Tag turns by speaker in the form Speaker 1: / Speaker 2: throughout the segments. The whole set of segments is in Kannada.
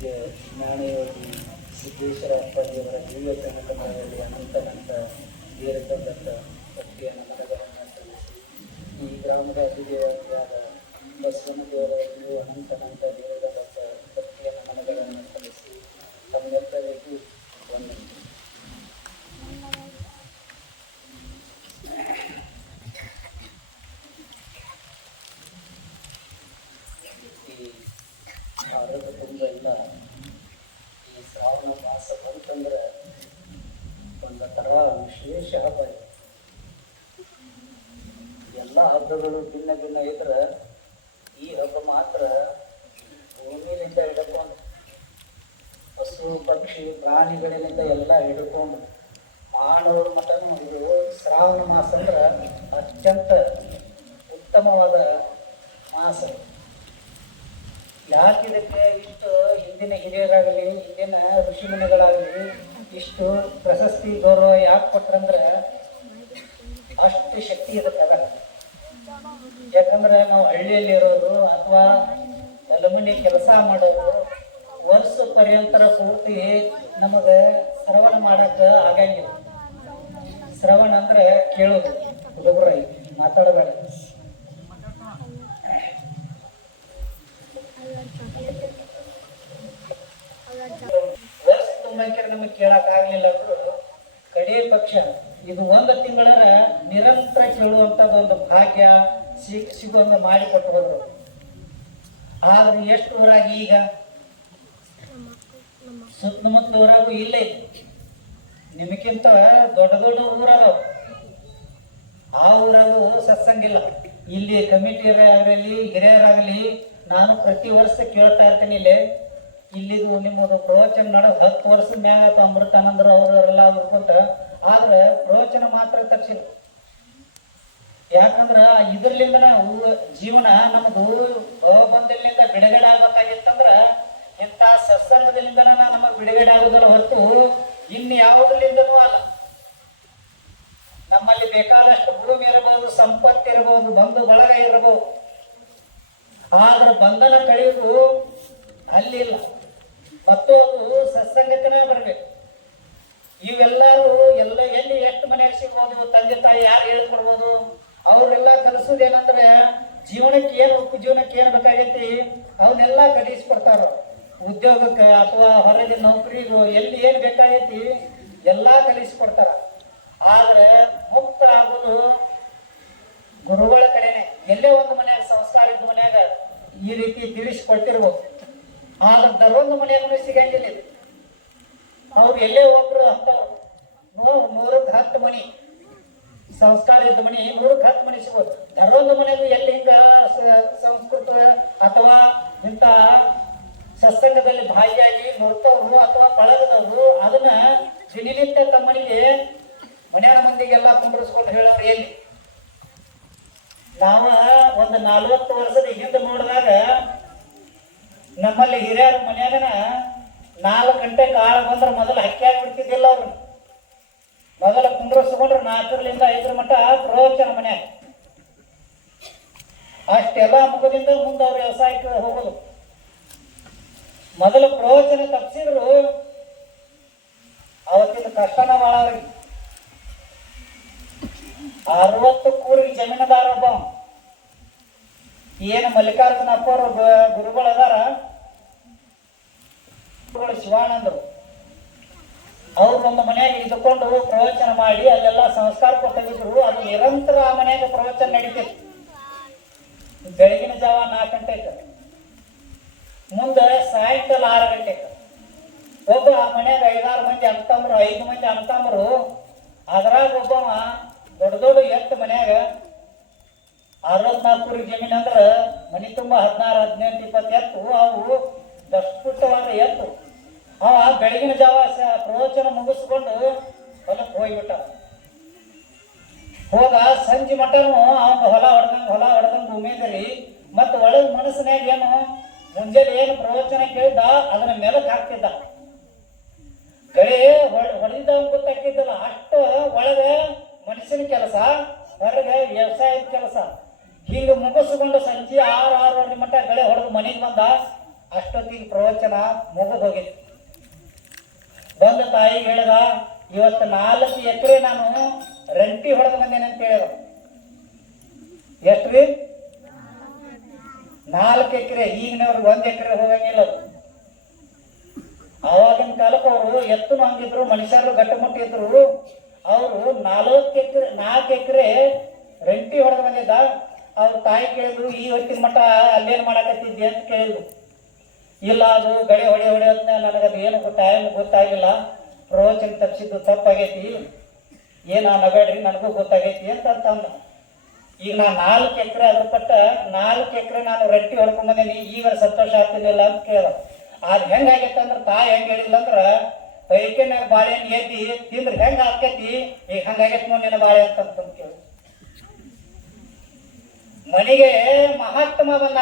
Speaker 1: ಪೂಜ್ಯ ಜ್ಞಾನಯೋಗಿ ಸಿದ್ದೇಶ್ವರ ಅಪ್ಪಾಜಿಯವರ ದಿವ್ಯ ಸಂಗಮದಲ್ಲಿ ಅನಂತನಂತ ದೀರ್ಘದತ್ತ ಭಕ್ತಿಯನ್ನು ಮನಗಳನ್ನು ಸಲ್ಲಿಸಿ. ಈ ಗ್ರಾಮದ ಅಧಿದೇವತೆಯಾದ ಬಸವನ ದೇವರಲ್ಲಿಯೂ ಅನಂತನಂತ ದೀರ್ಘದತ್ತ ಭಕ್ತಿಯನ್ನು ಮನಗಳನ್ನು ಸಲ್ಲಿಸಿ ತಮ್ಮೆಲ್ಲರಿಗೂ ವಂದನೆ. ಎಲ್ಲ ಈ ಶ್ರಾವಣ ಮಾಸ ಬಂತಂದ್ರೆ ಒಂದು ಥರ ವಿಶೇಷ ಹಬ್ಬ ಇದೆ. ಎಲ್ಲ ಹಬ್ಬಗಳು ಭಿನ್ನ ಭಿನ್ನ ಇದ್ರೆ ಈ ಹಬ್ಬ ಮಾತ್ರ ಭೂಮಿಲಿಂದ ಹಿಡ್ಕೊಂಡು ಪಶು ಪಕ್ಷಿ, ಪ್ರಾಣಿಗಳಿಂದ ಎಲ್ಲ ಹಿಡ್ಕೊಂಡು ಮಾನವರು ಮಠ ಇದು ಶ್ರಾವಣ ಮಾಸ ಅಂದ್ರೆ ಅತ್ಯಂತ ಉತ್ತಮವಾದ ಮಾಸ. ಯಾಕೆ ಇದಕ್ಕೆ ಇಷ್ಟು ಹಿಂದಿನ ಹಿರಿಯರಾಗಲಿ, ಹಿಂದಿನ ಋಷಿಮುನಿಗಳಾಗಲಿ ಇಷ್ಟು ಪ್ರಶಸ್ತಿ ಗೌರವ ಯಾಕೆ ಕೊಟ್ರಂದ್ರೆ ಅಷ್ಟು ಶಕ್ತಿ ಇದಕ್ಕೆ ಅದ ಯಾಕಂದ್ರೆ ನಾವು ಹಳ್ಳಿಯಲ್ಲಿ ಇರೋದು ಅಥವಾ ಹೊಲಮನಿ ಕೆಲಸ ಮಾಡೋದು ವರ್ಷ ಪರ್ಯಂತರ ಪೂರ್ತಿ ನಮಗೆ ಶ್ರವಣ ಮಾಡಕ್ಕೆ ಆಗಂಗಿಲ್ಲ. ಶ್ರವಣ ಅಂದ್ರೆ ಕೇಳೋದು ಹುಡುಗರ ಮಾತಾಡಬೇಡ. ತುಂಬಾಕಿರ ನಮಗೆ ಕೇಳಕ್ ಆಗ್ಲಿಲ್ಲ ಅಂದ್ರು ಪಕ್ಷ, ಇದು ಒಂದು ತಿಂಗಳ ನಿರಂತರ ಕೇಳುವಂತದ್ದು ಒಂದು ಭಾಗ್ಯ ಸಿಗುವಂತ ಸಿಗುವಂಗ ಮಾಡಿ ಕೊಟ್ಟು ಆದ್ರೆ ಎಷ್ಟು ಊರಾಗಿ ಈಗ? ಸುತ್ತಮುತ್ತ ಊರಾಗೂ ಇಲ್ಲ. ನಿಮಗಿಂತ ದೊಡ್ಡ ದೊಡ್ಡ ಊರಲ್ಲ. ಆ ಊರಾಗೂ ಸತ್ಸಂಗಿಲ್ಲ. ಇಲ್ಲಿ ಕಮಿಟಿಯರಾಗಲಿ ಹಿರಿಯರಾಗಲಿ ನಾನು ಪ್ರತಿ ವರ್ಷ ಕೇಳ್ತಾ ಇರ್ತೀನಿ ಇಲ್ಲಿ. ಇಲ್ಲಿದು ನಿಮ್ಮದು ಪ್ರವಚನ ನಡೆದು ಹತ್ತು ವರ್ಷದ ಮ್ಯಾಗ ಅಮೃತಾನಂದರು ಅವರೆಲ್ಲ ಬರ್ಕೊಂತ ಆದ್ರೆ ಪ್ರವಚನ ಮಾತ್ರ ತಕ್ಷಣ ಯಾಕಂದ್ರ ಇದ್ರಲಿಂದ ಜೀವನ ನಮ್ದು ಬಂದಲ್ಲಿಂದ ಬಿಡುಗಡೆ ಆಗ್ಬೇಕಾಗಿತ್ತಂದ್ರ ಇಂತ ಸತ್ಸಂಗದಿಂದ ನಮಗ್ ಬಿಡುಗಡೆ ಆಗುದಲ್ಲ ಹೊರತು ಇನ್ನು ಯಾವುದರಿಂದನೂ ಅಲ್ಲ. ನಮ್ಮಲ್ಲಿ ಬೇಕಾದಷ್ಟು ಭೂಮಿ ಇರಬಹುದು ಸಂಪತ್ತು ಇರಬಹುದು ಬಂಧು ಬಳಗ ಇರಬಹುದು ಆದ್ರೆ ಬಂಧನ ಕಳೆಯೋದು ಅಲ್ಲಿಲ್ಲ. ಮತ್ತು ಅದು ಸತ್ಸಂಗತನೇ ಬರಬೇಕು. ಇವೆಲ್ಲರೂ ಎಲ್ಲ ಎಲ್ಲಿ ಎಷ್ಟು ಮನೆಯಾಗ ಸಿಗ್ಬೋದು ತಂದೆ ತಾಯಿ ಯಾರು ಹೇಳ್ಕೊಡ್ಬೋದು, ಅವರೆಲ್ಲ ಕಲಿಸೋದೇನಂದ್ರೆ ಜೀವನಕ್ಕೆ ಏನು ಜೀವನಕ್ಕೆ ಏನು ಬೇಕಾಗೈತಿ ಅವನ್ನೆಲ್ಲ ಕಲಿಸ್ಕೊಡ್ತಾರ. ಉದ್ಯೋಗಕ್ಕೆ ಅಥವಾ ಹೊರಗೆ ನೌಕರಿಗೂ, ಎಲ್ಲಿ ಏನು ಬೇಕಾಗೈತಿ, ಎಲ್ಲ ಕಲಿಸ್ಕೊಡ್ತಾರ. ಆದ್ರೆ ಮುಕ್ತ ಆಗೋದು ಗುರುಗಳ ಕಡೆನೆ. ಎಲ್ಲೇ ಒಂದು ಮನ್ಯಾಗ ಸಂಸ್ಕಾರ ಇದ್ದ ಮನ್ಯಾಗ ಈ ರೀತಿ ತಿಳಿಸ್ಕೊಟ್ಟಿರ್ಬೋದು. ಆದ್ರೆ ದರೊಂದು ಮನೆಯಾಗೂ ಸಿಗಂಗಿಲ್ಲ. ಅವ್ರು ಎಲ್ಲೇ ಒಬ್ರು ಹತ್ತವ್ರು ನೂರು, ನೂರಕ್ಕೆ ಹತ್ತು ಮನಿ. ಸಂಸ್ಕಾರ ಇದ್ದ ಮನಿ, ನೂರಕ್ಕೆ ಹತ್ತು ಮನಿ ಸಿಗೋದು ದರೊಂದು ಮನೆಗೂ ಎಲ್ಲಿ ಹಿಂಗ ಸಂಸ್ಕೃತ ಅಥವಾ ಇಂಥ ಸತ್ಸಂಗದಲ್ಲಿ ಭಾಗಿಯಾಗಿ ನೋಡ್ತವ್ರು ಅಥವಾ ಪಳಗದವ್ರು ಅದನ್ನ ಜಿನಿಲಿಂದ ತಮ್ಮನಿಗೆ ಮನೆಯ ಮಂದಿಗೆಲ್ಲ ಕುಂಬರಿಸ್ಕೊಂಡು ಹೇಳೋರು ಎಲ್ಲಿ? ನಾವ ಒಂದು ನಲ್ವತ್ತು ವರ್ಷದ ಹಿಂದೆ ನೋಡಿದಾಗ ನಮ್ಮಲ್ಲಿ ಹಿರಿಯರ ಮನ್ಯಾಗನ ನಾಲ್ಕು ಗಂಟೆ ಕಾಳ ಬಂದ್ರೆ ಮೊದಲು ಹಕ್ಕಿಯಾಗಿ ಬಿಡ್ತಿದ್ದಿಲ್ಲ ಅವ್ರು. ಮೊದಲು ಕುಂಡ್ರಸ್ಕೊಂಡ್ರೆ ನಾಲ್ಕರಿಂದ ಐದರ ಮಟ್ಟ ಪ್ರವಚನ ಮನ್ಯಾಗ. ಅಷ್ಟೆಲ್ಲ ಮುಖದಿಂದ ಮುಂದೆ ಅವ್ರು ವ್ಯವಸಾಯಕ್ಕೆ ಹೋಗೋದು. ಮೊದಲು ಪ್ರವಚನ ತಪ್ಪಿಸಿದ್ರು ಅವತ್ತಿನ ಕಷ್ಟನ ಭಾಳ ಅವ್ರಿಗೆ ಅರವತ್ತು ಕೂರಿಗೆ ಜಮೀನದಾರ ಒಬ್ಬ. ಏನು ಮಲ್ಲಿಕಾರ್ಜುನ ಅಪ್ಪರು ಗುರುಗಳು ಅದಾರ ಗುರುಗಳು ಶಿವಾನಂದರು. ಅವ್ರು ಒಂದು ಮನೆಯಾಗ ಇದ್ಕೊಂಡು ಪ್ರವಚನ ಮಾಡಿ ಅಲ್ಲೆಲ್ಲ ಸಂಸ್ಕಾರ ಕೊಟ್ಟಿದ್ರು ಅದು ನಿರಂತರ ಆ ಮನೆಯಾಗ ಪ್ರವಚನ ನಡೀತಿತ್ತು. ಬೆಳಗಿನ ಜಾವ ನಾಲ್ಕು ಗಂಟೆ ಮುಂದೆ ಸಾಯಂಕಾಲ ಆರು ಗಂಟೆಗೆ ಒಬ್ಬ ಆ ಮನೆಯಾಗ ಐದಾರು ಮಂದಿ ಅಣ್ತಂಬ್ರು ಐದು ಮಂದಿ ಅಣ್ತಂಬ್ರು ಅದ್ರಾಗ ಒಬ್ಬವ ದೊಡ್ಡ ದೊಡ್ಡ ಎತ್ತು ಮನ್ಯಾಗ ಅರವತ್ನಾಲ್ಕು ಜಮೀನ್ ಅಂದ್ರೆ ಮನಿ ತುಂಬ ಹದಿನಾರು, ಹದಿನೆಂಟು ಇಪ್ಪತ್ತು ಎತ್ತು ಅವು ದಷ್ಟಪುಟ್ಟವಾದ ಎತ್ತು ಅವ ಬೆಳಗಿನ ಜಾವ ಪ್ರವಚನ ಮುಗಿಸ್ಕೊಂಡು ಹೊಲಕ್ಕೆ ಹೋಗ್ಬಿಟ್ಟ ಹೋದ ಸಂಜೆ ಮಟನು ಅವನ ಹೊಲ ಹೊಡೆದಂಗೆ ಹೊಲ ಹೊಡೆದಂಗೆ ಉಮೇದರಿ ಮತ್ತು ಒಳಗ್ ಮನಸ್ಸಿನಾಗ ಏನು, ಮುಂಜಾನೆ ಏನು ಪ್ರವಚನ ಕೇಳಿದ, ಅದನ್ನ ಮೆಲಕ್ ಹಾಕ್ತಿದ್ದ ಗಳಿ ಹೊಡೆದಿದ್ದ ಗೊತ್ತಾಗ್ತಿದ್ದಲ್ಲ. ಅಷ್ಟು ಒಳಗೆ ಮನುಷ್ಯನ ಕೆಲಸ, ಹೊರಗೆ ವ್ಯವಸಾಯದ ಕೆಲಸ. ಹಿಂಗೆ ಮುಗಿಸ್ಕೊಂಡು ಸಂಜೆ ಆರು, ಆರೂವರೆ ಮಟ್ಟ ಗಳೆ ಹೊಡೆದು ಮನೆಗೆ ಬಂದ, ಅಷ್ಟೊತ್ತಿಗೆ ಪ್ರವಚನ ಮುಗಿದು ಹೋಗಿತ್ತು ಬಂದ ತಾಯಿ ಹೇಳಿದ, ಇವತ್ತು ನಾಲ್ಕು ಎಕರೆ ನಾನು ರಂಟಿ ಹೊಡೆದು ಬಂದೇನೆ ಅಂತ ಹೇಳಿದ ಎಷ್ಟ್ರಿ? ನಾಲ್ಕು ಎಕರೆ. ಈಗಿನವ್ರಿಗೆ ಒಂದು ಎಕರೆ ಹೋಗಂಗಿಲ್ಲ ಅದು. ಆವಾಗಿನ ಕಾಲಕ್ಕೆ ಅವರು ಎತ್ತು ಹಂಗಿದ್ರು, ಮನುಷ್ಯರು ಗಟ್ಟಮುಟ್ಟಿ ಇದ್ರು. ಅವರು ನಾಲ್ಕು ಎಕರೆ ನಾಲ್ಕು ಎಕರೆ ರೆಂಟಿ ಹೊಡೆದು ಬಂದಿದ್ದ ಅವ್ರ ತಾಯಿ ಕೇಳಿದ್ರು, ಈ ಹೊತ್ತಿನ ಮಟ್ಟ ಅಲ್ಲೇನು ಮಾಡಕತ್ತಿದ್ದೆ? ಅಂತ ಕೇಳಿದ್ರು. ಇಲ್ಲ, ಅದು ಗಡೆ ಹೊಡೆ ಹೊಡೆ ಅಂತ ನನಗದು ಏನು ಟೈಮ್ ಗೊತ್ತಾಗಿಲ್ಲ. ಪ್ರವಚನ ತಪ್ಪಿಸಿದ್ದು ತಪ್ಪಾಗೈತಿ. ಏನು ನಬೇಡ್ರಿ ನನಗೂ ಗೊತ್ತಾಗೈತಿ ಅಂತ ಅಂದ ಈಗ ನಾ ನಾಲ್ಕು ಎಕರೆ ಅದ್ರ ಪಟ್ಟ ನಾಲ್ಕು ಎಕರೆ ನಾನು ರೆಟ್ಟಿ ಹೊಡ್ಕೊಂಡ್ ಬಂದೇನಿ ಈಗ ಸಂತೋಷ ಆಗ್ತಿದ್ದಿಲ್ಲ ಅಂತ ಕೇಳ ಅದ್ ಹೆಂಗಾಗೈತೆ ಅಂದ್ರೆ, ತಾಯಿ ಹೆಂಗೆ ಹೇಳಿಲ್ಲ ಅಂದ್ರ ಪೈಕೆನಾಗ ಬಾಳೆಹಣ್ಣು ಎದ್ದಿ ತಿಂದ್ರೆ ಹೆಂಗ ಆಕೈತಿ ಈಗ ಹಂಗಾಗೈತಿ ನಿನ್ನ ಬಾಳೆ ಅಂತ ಕೇಳಿ. ಮನೆಗೆ ಮಹಾತ್ಮ ಬಂದ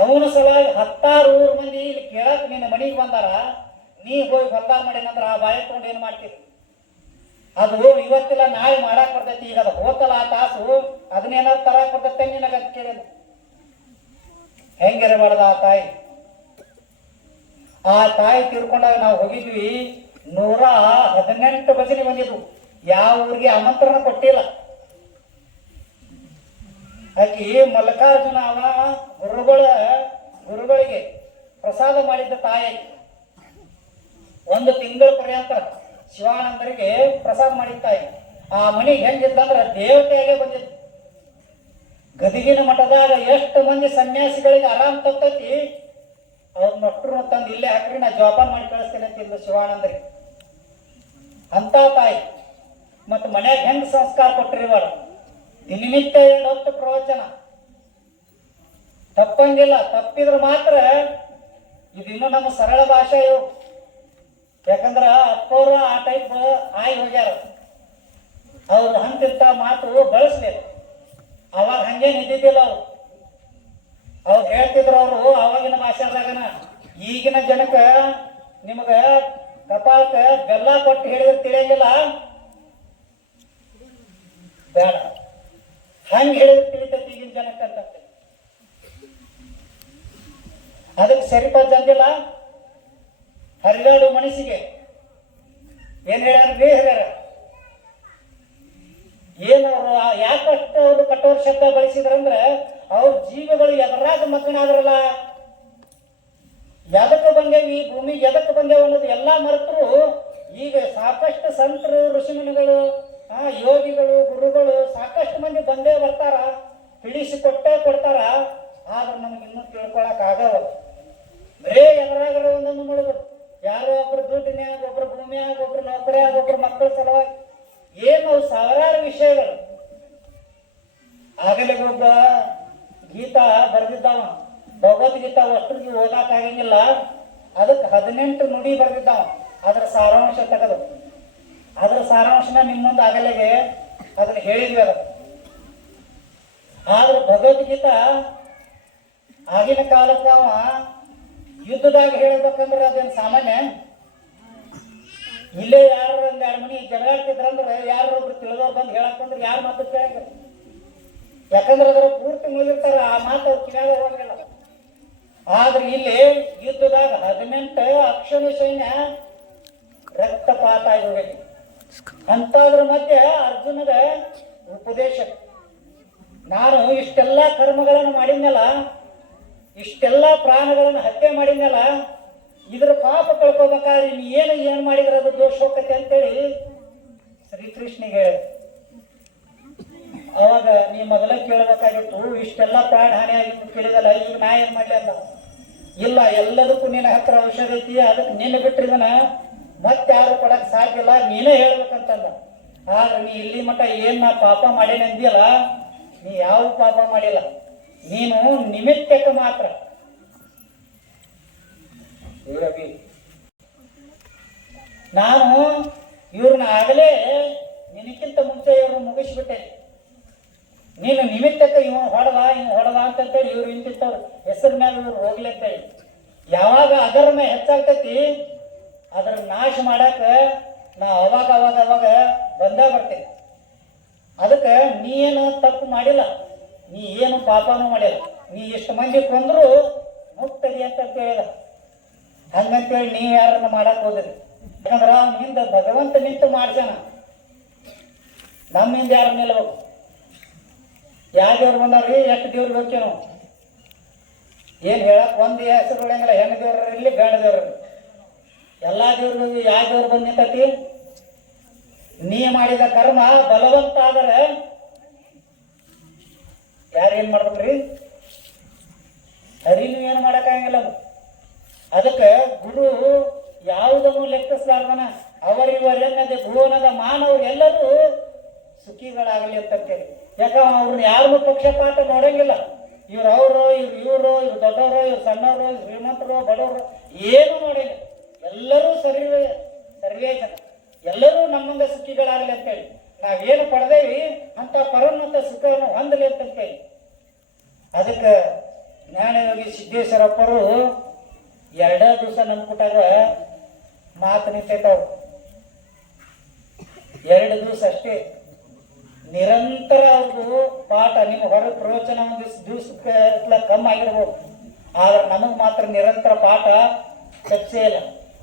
Speaker 1: ಅವನ ಸಲುವಾಗಿ ಹತ್ತಾರು ಊರು ಮಂದಿ ಇಲ್ಲಿ ಕೇಳಕ್ ನಿನ್ನ ಮನೆಗೆ ಬಂದಾರ. ನೀ ಹೋಗಿ ಹೊಲ್ದಾಗ ಮಾಡೇನಂದ್ರ ಆ ಬಾಳೆ ತಗೊಂಡು ಏನು ಮಾಡ್ತೀರಿ? ಅದು ಇವತ್ತಿಲ್ಲ, ನಾಳೆ ಮಾಡಕ್ ಬರ್ತೈತಿ. ಈಗ ಅದು ಹೋತಲ್ಲ ಆ ತಾಸು. ಅದನ್ನೇನಾದ್ರು ತರಕ್ ಬರ್ತೈತೆ ನಿನಗ ಅಂತ ಕೇಳಿದ ಹೆಂಗಿರಬಾರ್ದ ಆ ತಾಯಿ? ಆ ತಾಯಿ ತೀರ್ಕೊಂಡಾಗ ನಾವು ಹೋಗಿದ್ವಿ, ನೂರ ಹದಿನೆಂಟು ಭಜನೆ ಬಂದಿದ್ವು. ಯಾವ ಊರಿಗೆ ಆಮಂತ್ರಣ ಕೊಟ್ಟಿಲ್ಲ. ಆಕಿ ಮಲ್ಲಿಕಾರ್ಜುನ ಅವ, ಗುರುಗಳ, ಗುರುಗಳಿಗೆ ಪ್ರಸಾದ ಮಾಡಿದ್ದ ತಾಯಿ. ಒಂದು ತಿಂಗಳ ಪರ್ಯಂತ ಶಿವಾನಂದರಿಗೆ ಪ್ರಸಾದ ಮಾಡಿದ ತಾಯಿ. ಆ ಮನೆಗೆ ಹೆಂಗಿದ್ದಂದ್ರ ದೇವತೆಯಾಗೆ ಬಂದಿದ್ದು ಗದಿಗಿನ ಮಠದಾಗ ಎಷ್ಟು ಮಂದಿ ಸನ್ಯಾಸಿಗಳಿಗೆ ಆರಾಮ್ ತಪ್ಪೈತಿ ಅವ್ರ ಮಕ್ಕಳು ತಂದು ಇಲ್ಲೇ ಹಾಕ್ರಿ, ನಾ ಜೋಪಾನ ಮಾಡಿ ಕಳಿಸ್ತೇನೆ ಅಂತಿದ್ದು ಶಿವಾನಂದ್ರಿ. ಅಂತ ತಾಯಿ, ಮತ್ತು ಮನ್ಯಾಗ ಹೆಂಗ್ ಸಂಸ್ಕಾರ ಕೊಟ್ರಿ ಇವರು ದಿನನಿತ್ಯ ಎರಡು ಹೊತ್ತು ಪ್ರವಚನ? ತಪ್ಪಂಗಿಲ್ಲ, ತಪ್ಪಿದ್ರೆ ಮಾತ್ರ ಇದಿನ್ನು ನಮ್ಮ ಸರಳ ಭಾಷೆ ಇವು. ಯಾಕಂದ್ರ ಅಪ್ಪವರು ಆ ಟೈಪ್ ಆಗಿ ಹೋಗ್ಯಾರ. ಅವ್ರು ಹಂತಿಂತ ಮಾತು ಬಳಸ್ಲಿ ಅವಾಗ ಹಂಗೇನು ಇದ್ದಿದ್ದಿಲ್ಲ ಅವ್ರು. ಅವ್ರು ಹೇಳ್ತಿದ್ರು ಅವರು ಅವಾಗಿನ ಭಾಷೆದಾಗನ. ಈಗಿನ ಜನಕ್ಕ ನಿಮಗ ಕಪಾಳಕ್ಕ ಬೆಲ್ಲ ಕೊಟ್ಟು ಹೇಳಿದ್ರೆ ತಿಳಿಯಂಗಿಲ್ಲ. ಬೇಡ. ಹಂಗ ಹೇಳಿದ್ರೆ ತಿಳಿತೈತಿ ಈಗಿನ ಜನಕ್ಕೆ ಅಂತ ಅದಕ್ಕೆ ಸರಿಪದ್ದಂಗಿಲ್ಲ. ಹರಿದಾಡು ಮನಸ್ಸಿಗೆ. ಏನ್ ಹೇಳ್ಯಾರ? ಹೇಳ್ಯಾರ? ಏನು ಅವರು ಯಾಕಷ್ಟು ಅವರು ಕಠೋರ ಶಬ್ದ ಬಳಸಿದ್ರಂದ್ರೆ ಅವ್ರ ಜೀವಗಳು ಎದರಾಗ ಮಕ್ಕಳಾದ್ರಲ್ಲ ಎದಕ್ಕೆ ಬಂದೇವಿ ಭೂಮಿಗೆ ಎದಕ್ಕೆ ಬಂದೇವು ಅನ್ನೋದು ಎಲ್ಲ ಮರೆತರು ಈಗ ಸಾಕಷ್ಟು ಸಂತರು, ಋಷಿಮುನಿಗಳು, ಆ, ಯೋಗಿಗಳು, ಗುರುಗಳು ಸಾಕಷ್ಟು ಮಂದಿ ಬಂದೇ ಬರ್ತಾರ ತಿಳಿಸಿ ಕೊಟ್ಟೇ ಕೊಡ್ತಾರ, ಆದ್ರೆ ನಮ್ಗೆ ಇನ್ನೂ ತಿಳ್ಕೊಳಕ್ ಆಗವ ಬರೇ ಎದರಾಗರ ಒಂದೊಂದು ಮುಳುಗು ಯಾರೋ ಒಬ್ರು ದುಡ್ಡಿನ್ಯಾಗ ಒಬ್ರು ಭೂಮಿಯಾಗ ಒಬ್ರು ನೌಕರಿಯಾಗ ಒಬ್ರು ಮಕ್ಕಳ ಸಲುವಾಗಿ. ಏನು ಅವು ಸಾವಿರಾರು ವಿಷಯಗಳು. ಆಗಲೇ ಒಬ್ಬ ಗೀತಾ ಬರೆದಿದ್ದಾವ. ಭಗವದ್ಗೀತಾ ಅಷ್ಟರಿಗೆ ಓದಾಕ್ ಆಗಂಗಿಲ್ಲ. ಅದಕ್ಕೆ ಹದಿನೆಂಟು ನುಡಿ ಬರೆದಿದ್ದಾವ. ಅದರ ಸಾರಾಂಶ ತೆಗೆದು. ಅದರ ಸಾರಾಂಶನ ನಿಮ್ಮೊಂದು ಮುಂದೆ ಆಗಲೆಗೆ ಅದನ್ನ ಹೇಳಿದ್ವಿ ಅದ. ಆದ್ರೆ ಭಗವದ್ಗೀತಾ ಆಗಿನ ಕಾಲಕ್ಕೆ ಅವ ಯುದ್ಧದಾಗ ಹೇಳ್ಬೇಕಂದ್ರೆ ಅದೇನು ಸಾಮಾನ್ಯ? ಇಲ್ಲೇ ಯಾರು ಒಂದ್ ಎರಡು ಮನಿ ಜಗಳಾಡ್ತಿದ್ರಂದ್ರೆ ಯಾರು ಒಬ್ರು ತಿಳಿದವ್ರು ಬಂದು ಹೇಳಕ್ಕಂದ್ರೆ ಯಾರು ಮಾತು ಕೇಳಂಗಿಲ್ಲ. ಯಾಕಂದ್ರೆ ಅದರ ಪೂರ್ತಿ ಮುಗಿರ್ತಾರ, ಆ ಮಾತು ಅವ್ರು ಕಿವ್ಯಾಗ ಹೋಗಂಗಿಲ್ಲ ಆದ್ರೆ ಇಲ್ಲಿ ಯುದ್ಧದಾಗ ಹದಿನೆಂಟು ಅಕ್ಷರ ಸೈನ್ಯ ರಕ್ತಪಾತ ಆಗಿ ಅಂತದ್ರ ಮಧ್ಯೆ ಅರ್ಜುನದ ಉಪದೇಶ. ನಾನು ಇಷ್ಟೆಲ್ಲ ಕರ್ಮಗಳನ್ನು ಮಾಡಿದ್ನಲ್ಲ, ಇಷ್ಟೆಲ್ಲ ಪ್ರಾಣಗಳನ್ನು ಹತ್ಯೆ ಮಾಡಿದ್ನಲ್ಲ, ಇದ್ರ ಪಾಪ ಕಳ್ಕೋಬೇಕಾದ್ರೆ ನೀ ಏನು ಏನು ಮಾಡಿದ್ರೆ ಅದು ದೋಷ ಹೋಗತ್ತೆ ಅಂತೇಳಿ ಶ್ರೀಕೃಷ್ಣಿಗೆ ಹೇಳಿ ಅವಾಗ ನೀ ಮೊದಲೇ ಕೇಳಬೇಕಾಗಿತ್ತು ಇಷ್ಟೆಲ್ಲ ಪ್ರಾಣ ಹಾನಿ ಆಗಿತ್ತು ಕೇಳಿದಲ್ಲ ಈಗ ನಾ ಏನ್ ಮಾಡ್ಲಿ ಅಂದ ಇಲ್ಲ ಎಲ್ಲದಕ್ಕೂ ನಿನ್ನ ಹತ್ರ ಔಷಧ ಐತಿ ಅದಕ್ಕೆ ನಿನ್ನ ಬಿಟ್ಟಿದನ ಮತ್ತೆ ಯಾರು ಕೊಡಕ್ ಸಾಧ್ಯ ಇಲ್ಲ ನೀನೇ ಹೇಳ್ಬೇಕಂತಂದ ಆದ್ರೆ ನೀ ಇಲ್ಲಿ ಮಟ್ಟ ಏನ್ ನಾ ಪಾಪ ಮಾಡೇನೆ ಅಂದಿಯಲ್ಲ ನೀ ಯಾವ ಪಾಪ ಮಾಡಿಲ್ಲ. ನೀನು ನಿಮಿತ್ತಕ್ಕೆ ಮಾತ್ರ. ನಾನು ಇವ್ರನ್ನ ಆಗಲೇ ನಿನಕ್ಕಿಂತ ಮುಂಚೆ ಇವ್ರನ್ನ ಮುಗಿಸ್ಬಿಟ್ಟೆ. ನೀನು ನಿಮಿತ್ತಕ್ಕೆ ಇವ ಹೊಡೆದ, ಇವ್ ಹೊಡೆದ ಹೇಳಿ ಇವ್ರು ಇಂತಿತ್ತವ್ರು ಹೆಸರು ಮೇಲೆ ಇವ್ರು ಹೋಗ್ಲಿ ಅಂತೇಳಿ. ಯಾವಾಗ ಅಧರ್ಮ ಹೆಚ್ಚಾಗ್ತೈತಿ, ಅದ್ರ ನಾಶ ಮಾಡಾಕ ನಾ ಅವಾಗ ಅವಾಗ ಅವಾಗ ಬಂದೇ ಬರ್ತೀನಿ. ಅದಕ್ಕೆ ನೀ ಏನು ತಪ್ಪು ಮಾಡಿಲ್ಲ. ನೀ ಏನು ಪಾಪನೂ ಮಾಡಿಲ್ಲ. ನೀ ಇಷ್ಟು ಮಂದಿ ಕೊಂದ್ರು ಮುಕ್ತದಿ ಅಂತ ಕೇಳಿದ. ಹಂಗಂತೇಳಿ ನೀ ಯಾರನ್ನ ಮಾಡಕ್ ಹೋದ್ರಿ? ಯಾಕಂದ್ರ ಹಿಂದೆ ಭಗವಂತ ನಿಂತು ಮಾಡ್ಸಣ ನಮ್ಮಿಂದ ಯಾರು ನಿಲ್ಬೇಕು? ಯಾವ ದೇವ್ರು ಬಂದಾವ್ರಿ ಎಷ್ಟು ದೇವ್ರಿಗೆ ಹೋಗ್ತೇವೆ ನಾವು? ಏನು ಹೇಳಕ್ಕೆ ಒಂದು ಹೆಸರು ಉಳಿಯಂಗಿಲ್ಲ ಹೆಣ್ಣು ದೇವ್ರ ಇರಲಿ, ಗಂಡ ದೇವ್ರ ಎಲ್ಲ ದೇವ್ರಿಗೂ ಯಾವ ದೇವ್ರು ಬಂದ್ ನಿಂತತಿ? ನೀ ಮಾಡಿದ ಕರ್ಮ ಬಲವಂತ ಆದರೆ ಯಾರು ಏನು ಮಾಡ್ಬೇಕ್ರಿ? ಹರಿ ನೀವು ಏನು ಮಾಡೋಕ್ಕಾಗಂಗಿಲ್ಲ ಅದು. ಅದಕ್ಕೆ ಗುರು ಯಾವುದನ್ನು ಲೆಕ್ಕಿಸ್ಲಾರ್ದನ ಅವರಿವರೆನ್ನದೆ ಭುವನದ ಮಾನವರು ಎಲ್ಲರೂ ಸುಖಿಗಳಾಗಲಿ ಅಂತ ಕೇಳಿ ಯಾಕ ಅವ್ರನ್ನ ಯಾರನ್ನು ಪಕ್ಷಪಾತ ನೋಡಂಗಿಲ್ಲ ಇವ್ರು ಅವರು, ಇವ್ರು ಇವರು, ಇವ್ರು ದೊಡ್ಡವರು, ಇವ್ರು ಸಣ್ಣವರು, ಇವ್ರು ಶ್ರೀಮಂತರು, ಬಡವರು, ಏನು ನೋಡಿಲ್ಲ ಎಲ್ಲರೂ ಸರಿ ಸರ್ವೇ ಜನ. ಎಲ್ಲರೂ ನಮ್ಮಂಗ ಸುಖಿಗಳಾಗಲಿ ಅಂತೇಳಿ. ನಾವೇನು ಪಡೆದೇವಿ ಅಂತ ಪರಮಂತ ಸುಖವನ್ನು ಹೊಂದಲಿ ಅಂತ ಹೇಳಿ ಅದಕ್ಕೆ ಜ್ಞಾನಯೋಗಿ ಸಿದ್ದೇಶ್ವರಪ್ಪರು ಎರಡೇ ದಿವಸ ನಮ್ಮ ಕುಟಾಗ ಮಾತು ನಿಂತೈತವ್ರು ಎರಡು ದಿವಸ ಅಷ್ಟೇ. ನಿರಂತರ ಅವ್ರದ್ದು ಪಾಠ, ನಿಮ್ಮ ಹೊರ ಪ್ರವಚನ ಒಂದು ದಿವಸಕ್ಕೆ ಕಮ್ಮಿ ಆಗಿರ್ಬೋದು. ಆದ್ರೆ ನಮಗೆ ಮಾತ್ರ ನಿರಂತರ ಪಾಠ ಚರ್ಚೆ ಇಲ್ಲ.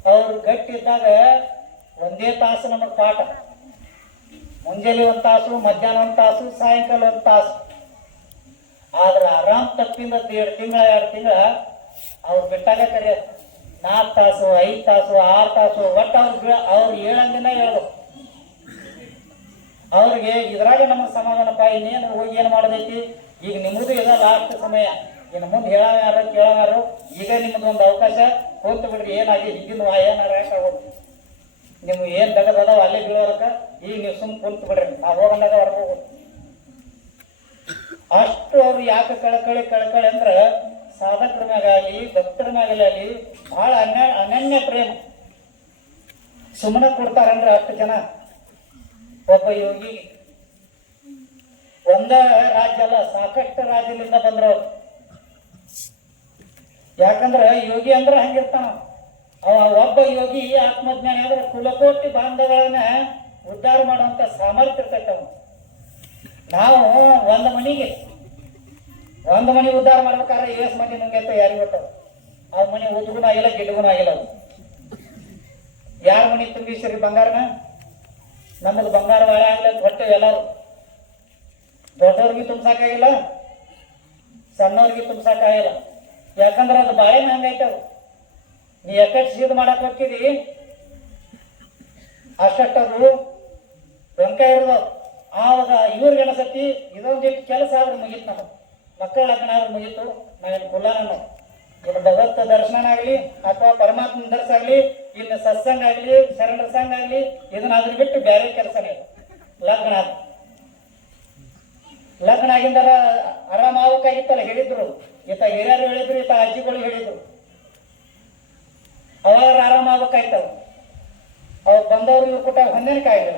Speaker 1: ಅವ್ರು ಗಟ್ಟಿ ಇದ್ದಾಗ ಒಂದೇ ತಾಸು ನಮಗೆ ಪಾಠ. ಮುಂಜಾನೆ ಒಂದು ತಾಸು, ಮಧ್ಯಾಹ್ನ ಒಂದು ತಾಸು, ಸಾಯಂಕಾಲ ಒಂದು ತಾಸು. ಆದ್ರೆ ಆರಾಮ್ ತಪ್ಪಿಂದ ಎರಡು ತಿಂಗಳ ಎರಡು ತಿಂಗಳ ಅವ್ರು ಬಿಟ್ಟಾಗ ಕರೆಯೋದು. ನಾಲ್ಕು ತಾಸು, ಐದು ತಾಸು, ಆರು ತಾಸು, ಒಟ್ಟು ಅವ್ರು ಅವ್ರು ಏಳಂದಿನ ಹೇಳ್ಬೇಕು. ಅವ್ರಿಗೆ ಇದ್ರಾಗ ನಮಗೆ ಸಮಾಧಾನಪ್ಪ ಇನ್ನೇನು ಹೋಗಿ ಏನು ಮಾಡೋದೈತಿ? ಈಗ ನಿಮ್ಮದು ಇದ ಲಾಸ್ಟ್ ಸಮಯ. ಇನ್ನು ಮುಂದೆ ಹೇಳಾರ ಕೇಳಾರು ಈಗ ನಿಮ್ದು ಒಂದು ಅವಕಾಶ. ಹೋಗ್ತು ಬಿಡ್ರಿ, ಏನಾಗಿ? ಹಿಂದಿನ ಏನಾರ ಆಗೋದು ನಿಮ್ಗೆ ಏನು ತೆಗದದಾವ ಅಲ್ಲೇ ಬೀಳೋದಕ್ಕ? ಈಗ ನೀವು ಸುಮ್ಮನೆ ಕುಂತು ಬಿಡ್ರಿ. ನಾವು ಹೋಗಂದಾಗ ಹೊರಗೆ ಹೋಗೋದು ಅಷ್ಟು ಅವ್ರು ಯಾಕೆ ಕಳ್ಕಳಿ ಕಳ್ಕಳಿ ಅಂದ್ರೆ ಸಾಧಕರ ಮ್ಯಾಗಲಿ ಭಕ್ತರ ಮ್ಯಾಗಲಿ ಬಹಳ ಅನ್ಯ ಅನನ್ಯ ಪ್ರೇಮ. ಸುಮ್ಮನೆ ಕೊಡ್ತಾರಂದ್ರೆ ಅಷ್ಟು ಜನ. ಒಬ್ಬ ಯೋಗಿ ಒಂದ ರಾಜ್ಯ ಅಲ್ಲ, ಸಾಕಷ್ಟು ರಾಜ್ಯದಿಂದ ಬಂದ್ರು ಯಾಕಂದ್ರೆ ಯೋಗಿ ಅಂದ್ರೆ ಹಂಗಿರ್ತಾನ. ಅವ ಒಬ್ಬ ಯೋಗಿ ಆತ್ಮಜ್ಞಾನಿ ಅಂದ್ರೆ ಕುಲಕೋಟಿ ಬಾಂಧವಗಳನ್ನ ಉದ್ಧಾರ ಮಾಡುವಂತ ಸಾಮರ್ಥ್ಯ ಇರ್ತೈತೆ ಅವನು. ನಾವು ಒಂದು ಮನಿಗೆ, ಒಂದು ಮನೆ ಉದ್ಧಾರ ಮಾಡ್ಬೇಕಾದ್ರೆ ಏಸ್ ಮನೆ ನುಂಗೈತೆ ಯಾರಿಗೆ ಗೊತ್ತ ಆ ಮನೆ ಉದ್ಗುಣ ಆಗಿಲ್ಲ, ಗಿಡ್ಗುಣ ಆಗಿಲ್ಲ ಯಾರ ಮನೆ ತುಂಬಿಸ್ರಿ ಬಂಗಾರನ? ನಮ್ಮದು ಬಂಗಾರ ಬಾಳೆ ಆಗ್ಲಿ ಅಂತ ಹೊಟ್ಟೆ ಎಲ್ಲರೂ. ದೊಡ್ಡವ್ರಿಗೆ ತುಂಬ್ಸಾಕಾಗಿಲ್ಲ, ಸಣ್ಣವ್ರಿಗೆ ತುಂಬ್ಸಾಕಾಗಿಲ್ಲ. ಯಾಕಂದ್ರೆ ಅದು ಬಾಳೆ ಹಂಗೈತೆ ನೀ ಎಕ್ಕಟ್ಟು ಸೀದ್ ಮಾಡಕ್ ಹೋಗ್ತಿದಿ ಅಷ್ಟಷ್ಟು ವೆಂಕ ಇರೋದು ಆವಾಗ ಇವ್ರಿಗೆ ಅನಸತಿ ಇದೊಂದಿಟ್ಟು ಕೆಲಸ ಆದ್ರೆ ಮುಗೀತು ನಾವು ಮಕ್ಕಳ ಲಗ್ನ ಆದ್ರೆ ಮುಗೀತು, ನಾವೇನು ಕುಲ್ಲಾನ ಇನ್ನು ಭಗವತ್ ದರ್ಶನ ಆಗಲಿ ಅಥವಾ ಪರಮಾತ್ಮ ದರ್ಶನ ಆಗಲಿ, ಇನ್ನು ಸತ್ಸಂಗ ಆಗಲಿ, ಶರಣ ಸಂಘ ಆಗಲಿ ಇದನ್ನ ಬಿಟ್ಟು ಬೇರೆ ಕೆಲಸನೇ. ಲಗ್ನ ಲಗ್ನ ಆಗಿಂದಾರ ಆರಾಮ ಆಗ್ಬೇಕಾಗಿತ್ತಲ್ಲ ಹೇಳಿದ್ರು. ಈತ ಹಿರಿಯರು ಹೇಳಿದ್ರು, ಈತ ಅಜ್ಜಿಗಳು ಹೇಳಿದ್ರು. ಅವಾಗ ಆರಾಮ ಆಗ್ಬೇಕಾಯ್ತವ ಅವ್ರು ಬಂದವ್ರು ಇವ್ರು ಕೊಟ್ಟ ಹೊಂದಾಣಿಕೆ ಆಗಿಲ್ಲ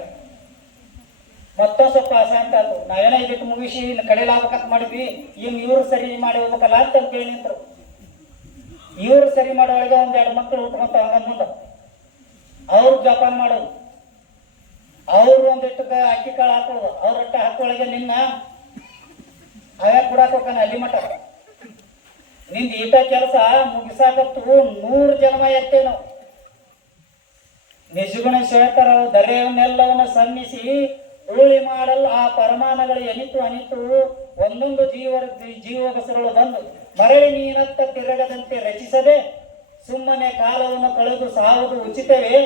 Speaker 1: ಮತ್ತೊಂದು ಸ್ವಲ್ಪ ಅಸಾಂತ ಆಯ್ತು. ನಾವೇನೋ ಇದಕ್ಕೆ ಮುಗಿಸಿ ಇನ್ನು ಕಡೆಲಾಗ್ಬೇಕಂತ ಮಾಡಿದ್ವಿ, ಇನ್ನು ಇವ್ರು ಸರಿ ಮಾಡಿ ಹೋಗ್ಬೇಕಲ್ಲ ಅಂತ ಕೇಳಿ ನಿಂತರು. ಇವ್ರು ಸರಿ ಮಾಡೋ ಒಳಗೆ ಒಂದ್ ಎರಡು ಮಕ್ಕಳು ಉಟ್ಕೊಂತ ಹಂಗ ಮುಂದೆ ಅವ್ರು ಜಪಾನ್ ಮಾಡೋದು ಅವ್ರು ಒಂದಿಟ್ಟು ಕ- ಅಕ್ಕಿ ಕಾಳು ಹಾಕೋದು ಅವ್ರ ಹೊಟ್ಟೆ ಹಾಕೊಳಗೆ ನಿನ್ನ ಅವ್ಯಾಕೆ ಕೊಡಾಕ ಹೋಗ್ತಾನೆ ಅಲ್ಲಿ ಮಠ. ನಿಂದ ಈಟ ಕೆಲಸ ಮುಗಿಸಾಕತ್ತು ನೂರು ಜನ್ಮ ಎತ್ತೇ ನಾವು. ನಿಜಗುಣ ಶೇಖರ ಧರೆಯವನ್ನೆಲ್ಲವನ್ನ ಸನ್ನಿಸಿ ಉರುಳಿ ಮಾಡಲ್ ಆ ಪರಮಾನಗಳು ಎನಿತು ಅನಿತು, ಒಂದೊಂದು ಜೀವ ಜೀವ ಬಸರುಗಳು ಬಂದು ಮರಳಿ ನೀರತ್ತ ತಿರುಗದಂತೆ ರಚಿಸದೆ ಸುಮ್ಮನೆ ಕಾಲವನ್ನು ಕಳೆದು ಸಾವುದು ಉಚಿತವೇ?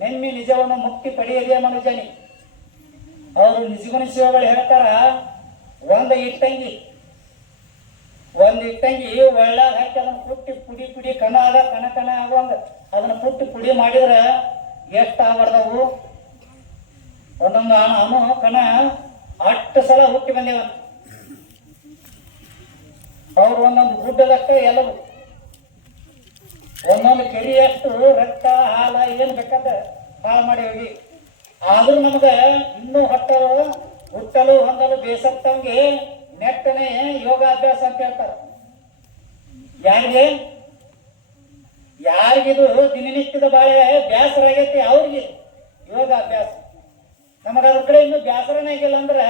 Speaker 1: ನೆಮ್ಮಿ ನಿಜವನ್ನು ಮುಕ್ತಿ ಪಡೆಯದೇ ಮನುಜನಿ. ಅವರು ನಿಜಗುಣ ಶಿವಗಳು ಹೇಳ್ತಾರ, ಒಂದ ಇಟ್ಟಂಗಿ, ಒಂದ್ ಇಟ್ಟಂಗಿ ಒಳ್ಳಾಗ ಹಾಕಿ ಅದನ್ನ ಪುಟ್ಟಿ ಪುಡಿ ಪುಡಿ ಕಣ ಆಗ ಕಣ ಕಣ ಆಗುವಂಗ. ಅದನ್ನ ಪುಟ್ಟಿ ಪುಡಿ ಮಾಡಿದ್ರ ಎಷ್ಟು ಆಗ್ಬಾರ್ದವು? ಒಂದೊಂದು ಅವನು ಕಣ ಅಷ್ಟು ಸಲ ಹುಟ್ಟಿ ಬಂದೇವಂತ ಅವ್ರು ಒಂದೊಂದು ಗುಡ್ಡದಷ್ಟು ಎಲ್ಲವು. ಒಂದೊಂದು ಕೆರಿಯಷ್ಟು ರಕ್ತ, ಹಾಲ ಏನು ಬೇಕಾದ ಹಾಳು ಮಾಡಿ ಹೋಗಿ. ಆದ್ರೂ ನಮ್ಗೆ ಇನ್ನೂ ಹೊಟ್ಟಲು, ಹುಟ್ಟಲು, ಹೊಂದಲು ಬೇಸತ್ತಂಗೆ ನೆಟ್ಟನೆ ಯೋಗಾಭ್ಯಾಸ ಅಂತ ಹೇಳ್ತಾರೆ. ಯಾರಿಗೆ? ಯಾರಿಗಿದು ದಿನನಿತ್ಯದ ಬಾಳೆ ಬೇಸರ ಆಗೈತಿ ಅವ್ರಿಗೆ ಯೋಗಾಭ್ಯಾಸ. ನಮಗ ಅದ್ರ ಕಡೆ ಇನ್ನು ಬ್ಯಾಸರನೇ ಆಗಿಲ್ಲ ಅಂದ್ರೆ